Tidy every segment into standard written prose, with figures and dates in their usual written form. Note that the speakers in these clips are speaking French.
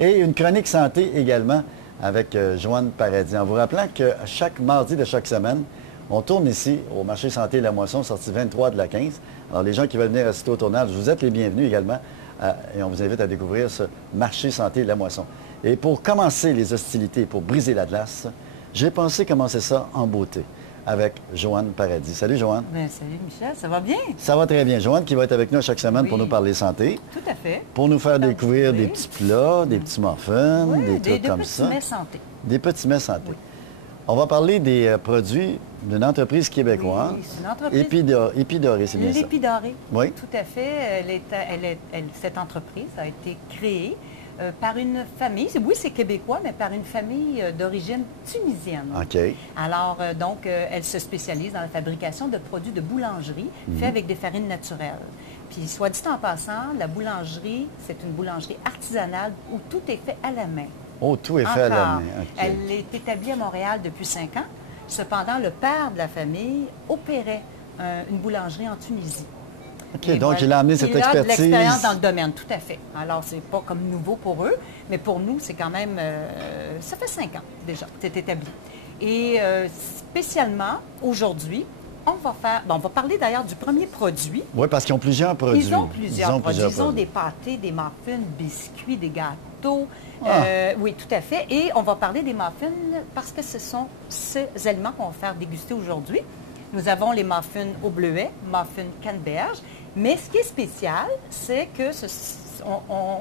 Et une chronique santé également avec Joanne Paradis. En vous rappelant que chaque mardi de chaque semaine, on tourne ici au marché santé La Moisson, sortie 23 de la 15. Alors, les gens qui veulent venir assister au tournage, vous êtes les bienvenus également. Et on vous invite à découvrir ce marché santé La Moisson. Et pour commencer les hostilités, pour briser la glace, j'ai pensé commencer ça en beauté avec Joanne Paradis. Salut, Joanne. Bien, salut, Michel. Ça va bien? Ça va très bien. Joanne qui va être avec nous chaque semaine pour nous parler santé. Tout à fait. Pour nous faire découvrir des petits plats, des petits muffins, des trucs comme ça. Des petits mets santé. Des petits mets santé. Oui. On va parler des produits d'une entreprise québécoise. Oui, c'est une entreprise. Épidorée, c'est bien ça? L'Épidorée. Oui. Tout à fait. Cette entreprise a été créée par une famille, oui, c'est québécois, mais par une famille d'origine tunisienne. OK. Alors, donc, elle se spécialise dans la fabrication de produits de boulangerie faits avec des farines naturelles. Puis, soit dit en passant, la boulangerie, c'est une boulangerie artisanale où tout est fait à la main. Oh, tout est fait à la main. Okay. Elle est établie à Montréal depuis 5 ans. Cependant, le père de la famille opérait une boulangerie en Tunisie. OK, et donc il a amené cette expertise. Il a de l'expérience dans le domaine, tout à fait. Alors, c'est pas comme nouveau pour eux, mais pour nous, c'est quand même... ça fait 5 ans déjà que c'est établi. Et spécialement, aujourd'hui, on va parler d'ailleurs du premier produit. Oui, parce qu'ils ont plusieurs produits. Ils ont plusieurs produits. Ils ont des pâtés, des muffins, biscuits, des gâteaux. Oui, tout à fait. Et on va parler des muffins parce que ce sont ces aliments qu'on va faire déguster aujourd'hui. Nous avons les muffins au bleuet, muffins canneberge. Mais ce qui est spécial, c'est que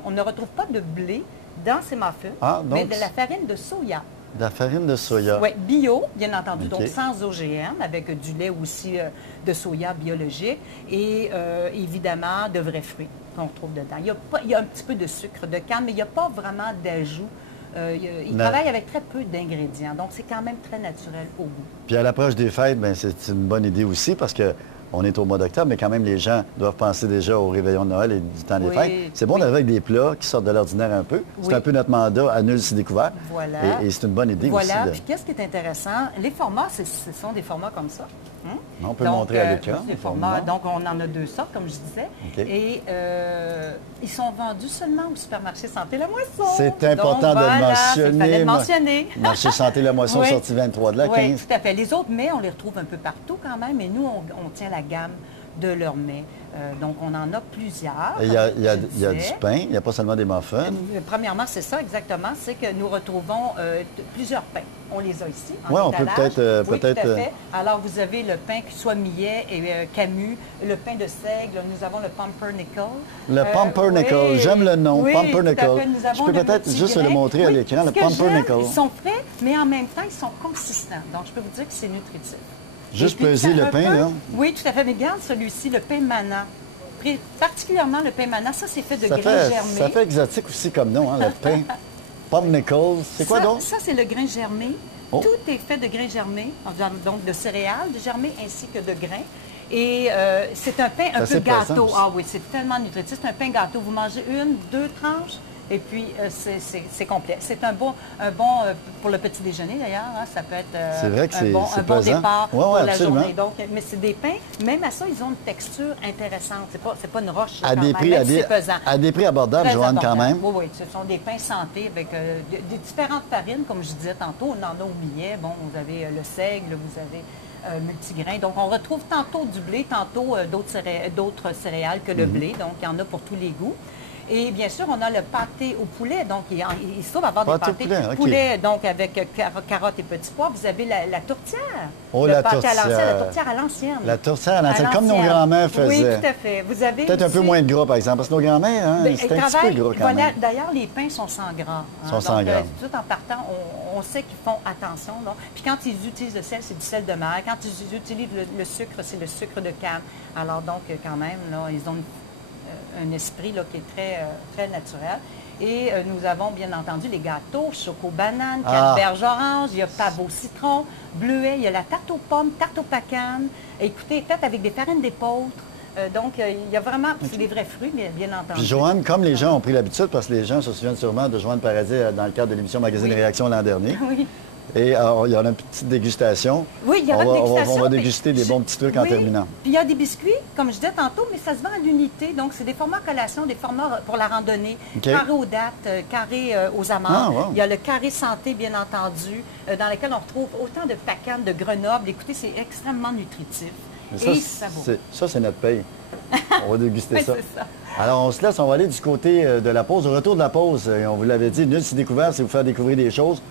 on ne retrouve pas de blé dans ces muffins, mais de la farine de soya. De la farine de soya. Oui, bio, bien entendu, donc sans OGM, avec du lait aussi de soya biologique et évidemment de vrais fruits qu'on retrouve dedans. Il y a un petit peu de sucre de canne, mais il n'y a pas vraiment d'ajout. Il travaille avec très peu d'ingrédients, donc c'est quand même très naturel au goût. Puis à l'approche des fêtes, c'est une bonne idée aussi parce que on est au mois d'octobre, mais quand même, les gens doivent penser déjà au réveillon de Noël et du temps des fêtes. C'est bon d'arriver avec des plats qui sortent de l'ordinaire un peu. C'est un peu notre mandat à nul si découvert. Voilà. Et c'est une bonne idée aussi. Voilà. Puis qu'est-ce qui est intéressant? Les formats, ce sont des formats comme ça. On peut le montrer à l'écran. Donc, on en a 2 sortes, comme je disais. Et ils sont vendus seulement au supermarché Santé La Moisson. C'est important de le mentionner. Fallait le mentionner. Marché Santé La Moisson, sortie 23 de la 15. Oui, tout à fait. Les autres mets, on les retrouve un peu partout quand même, mais nous, on tient la gamme de leurs mets. Donc, on en a plusieurs. Il y a du pain, il n'y a pas seulement des muffins. Premièrement, c'est ça exactement, c'est que nous retrouvons plusieurs pains. On les a ici, Oui, on peut peut-être... Oui, tout à fait. Alors, vous avez le pain qui soit millet et Camus, le pain de seigle, nous avons le pumpernickel. Le pumpernickel, j'aime le nom, pumpernickel. Je peux peut-être juste le montrer à l'écran, le pumpernickel. Ils sont frais, mais en même temps, ils sont consistants. Donc, je peux vous dire que c'est nutritif. Juste peser le pain, là? Oui, tout à fait. Mais regarde celui-ci, le pain mana. Particulièrement le pain mana, ça, c'est fait de grains germés. Ça fait exotique aussi comme nom, hein, le pain. Pumpernickel. C'est quoi donc? Ça, c'est le grain germé. Oh. Tout est fait de grains germés, donc de céréales de germés ainsi que de grains. Et c'est un pain un peu gâteau. Ah oui, c'est tellement nutritif. C'est un pain gâteau. Vous mangez 1, 2 tranches. Et puis, c'est complet. C'est un bon pour le petit déjeuner, d'ailleurs. Hein, ça peut être un bon départ pour la journée. Donc, mais c'est des pains, même à ça, ils ont une texture intéressante. C'est pas une roche, à des prix, à des prix abordables, Joanne, quand même. Oui, oui. Ce sont des pains santé avec des différentes farines, comme je disais tantôt. On en a au millet. Bon, vous avez le seigle, vous avez... multigrain. Donc, on retrouve tantôt du blé, tantôt d'autres céréales que le blé. Donc, il y en a pour tous les goûts. Et bien sûr, on a le pâté au poulet. Donc, il se trouve avoir des pâtés poulet, donc avec carottes et petits pois. Vous avez la tourtière. Oh, la tourtière à l'ancienne. La tourtière à l'ancienne, comme nos grands-mères faisaient. Oui, tout à fait. Vous avez peut-être un peu moins de gras, par exemple, parce que nos grands-mères, hein, c'est un petit peu gras quand même. D'ailleurs, les pains sont sans gras. Ils sont sans gras. Tout en partant, on sait qu'ils font attention. Donc. Puis quand ils utilisent le sel, c'est du sel de mer. Quand ils utilisent le sucre, c'est le sucre de canne. Alors donc, quand même, là, ils ont un esprit là, qui est très naturel. Et nous avons bien entendu les gâteaux, choco-banane, canneberge orange, il y a pavot citron, bleuet, il y a la tarte aux pommes, tarte aux pacanes. Écoutez, faite avec des farines d'épeautre. Donc, il y a vraiment, c'est des vrais fruits, bien entendu. Puis Joanne, comme les gens ont pris l'habitude, parce que les gens se souviennent sûrement de Joanne Paradis dans le cadre de l'émission Magazine Réaction l'an dernier. Oui. Et il y en a une petite dégustation. Oui, il y aura une dégustation. On va déguster des bons petits trucs en terminant. Puis il y a des biscuits, comme je disais tantôt, mais ça se vend à l'unité. Donc, c'est des formats collation, des formats pour la randonnée, carré aux dattes, carré aux amandes. Ah, wow. Il y a le carré santé, bien entendu, dans lequel on retrouve autant de pacanes de Grenoble. Écoutez, c'est extrêmement nutritif. Ça, Et savoureux. Ça, c'est notre paye. On va déguster Oui, ça. c'est ça. Alors, on se laisse, on va aller du côté de la pause. Au retour de la pause, on vous l'avait dit, nul s'y découvert, c'est vous faire découvrir des choses.